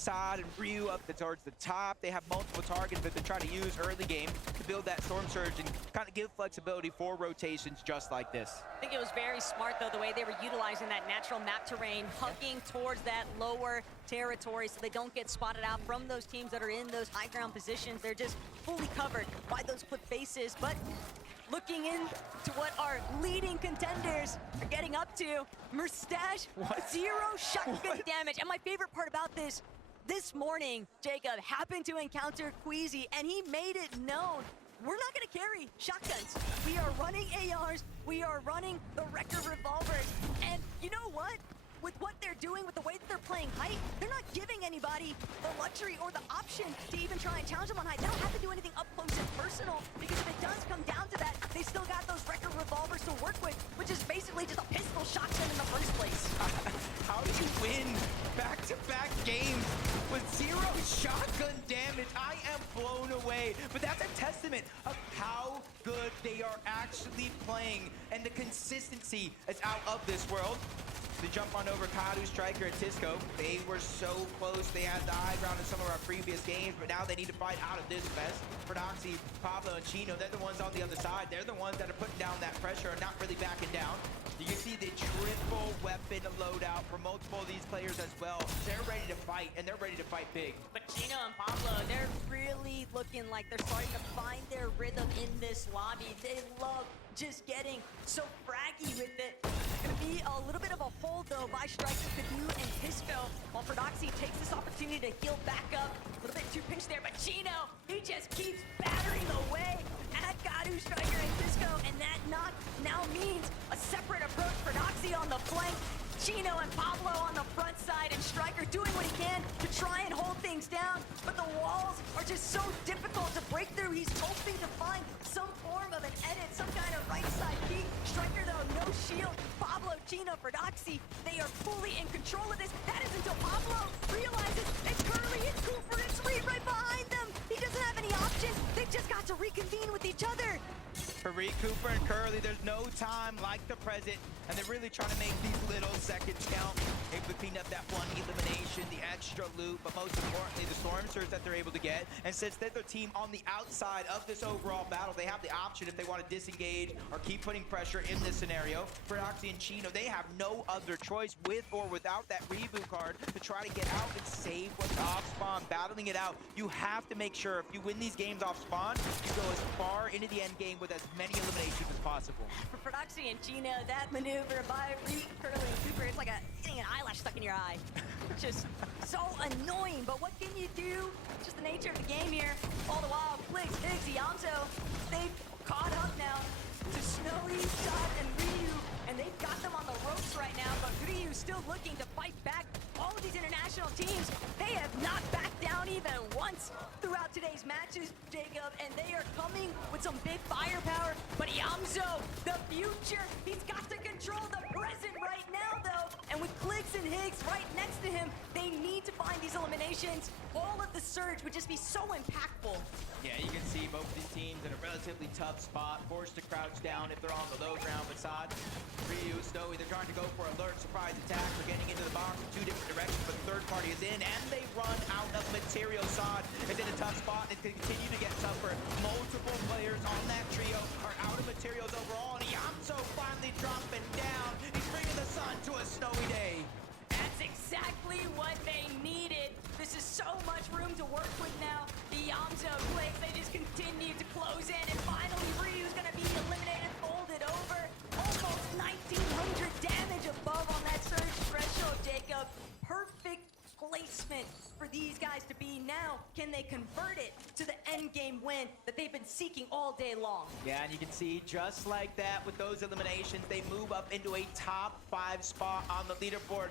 side and Ryu up towards the top. They have multiple targets that they're trying to use early game to build that Storm Surge and kind of give flexibility for rotations just like this. I think it was very smart, though, the way they were utilizing that natural map terrain, hugging towards that lower territory so they don't get spotted out from those teams that are in those high ground positions. They're just fully covered by those clip faces. But looking into what our leading contenders are getting up to, Merstash, 0 shotgun damage. And my favorite part about this morning, Jacob happened to encounter Queasy, and he made it known, we're not gonna carry shotguns. We are running ARs, we are running the Wrecker revolvers, and you know what? With what they're doing, with the way that they're playing height, they're not giving anybody the luxury or the option to even try and challenge them on height. They don't have to do anything up close and personal, because if it does come down to that, they still got those Wrecker revolvers to work with, which is basically just a pistol shotgun in the first place. How did you win back-to-back games with 0 shotgun damage? I am blown away, but that's a testament of how good they are actually playing, and the consistency is out of this world. To jump on over Kadu, Striker, and Tisco. They were so close. They had the high ground in some of our previous games, but now they need to fight out of this mess. Prodoxy, Pablo, and Chino, they're the ones on the other side. They're the ones that are putting down that pressure and not really backing down. You can see the triple weapon loadout for multiple of these players as well. They're ready to fight, and they're ready to fight big. But Chino and Pablo, they're really looking like they're starting to find their rhythm in this lobby. They love just getting so fraggy with it. Gonna be a little bit of a hold, though, by Striker, Kadu, and Tisco, while Prodoxy takes this opportunity to heal back up. A little bit too pinched there, but Chino, he just keeps battering away at Kadu, Striker, and Tisco, and that knock now means a separate approach. Prodoxy on the flank, Chino and Pablo on the front side, and Striker doing what he can to try and hold things down, but the walls are just so difficult to break through. He's hoping to find some form of an edit, some kind of right side peek. Striker, though, no shield. Pablo, Chino, Prodoxy, they are fully in control of this. That is until Pablo realizes it's Curly and Cooper and Sweet right behind them. He doesn't have any options. They've just got to reconvene with each other. For Reed, Cooper, and Curly, there's no time like the present, and they're really trying to make these little seconds count. Able to clean up that one elimination, the extra loot, but most importantly, the Storm Surge that they're able to get. And since they're the team on the outside of this overall battle, they have the option if they want to disengage or keep putting pressure in this scenario. For Oxy and Chino, they have no other choice with or without that reboot card to try to get out and save what's off spawn, battling it out. You have to make sure if you win these games off spawn, you go as far into the end game with as many eliminations as possible. For Prodoxy and Chino, that maneuver by Reed, Curly, and Cooper, it's like getting an eyelash stuck in your eye. Just so annoying, but what can you do? Just the nature of the game here. All the while, Blix, Higgs, Yamto, they've caught up now to Snowy, Dot, and Ryu, and they've got them on the ropes right now, but Ryu still looking to fight back. All of these international teams, they have not backed down even once throughout today's matches, Jacob, and they are coming with some big firepower. But Yamzo, the future, he's got to control the present right now, though. And with Clicks and Higgs right next to him, they need to find these eliminations. All of the surge would just be so impactful. Yeah, you can see both of these teams in a relatively tough spot, forced to crouch down if they're on the low ground. Beside Ryu, Snowy, they're trying to go for alert, surprise attack. They're getting into the box from 2 different directions, but the third party is in, and they run out of material. Sod is in a tough spot and continue to get tougher. Multiple players on that trio are out of materials overall, and Yamso finally dropping down. He's bringing the sun to a snowy day. That's exactly what they needed. This is so much room to work with now. The Yamso Blix, they just continue to close in, and finally Ryu's gonna be eliminated, folded over. Almost 1900 damage above on that surge threshold, Jacob. Perfect placement for these guys to be now. Can they convert it to the end game win that they've been seeking all day long? Yeah, and you can see just like that with those eliminations, they move up into a top 5 spot on the leaderboard.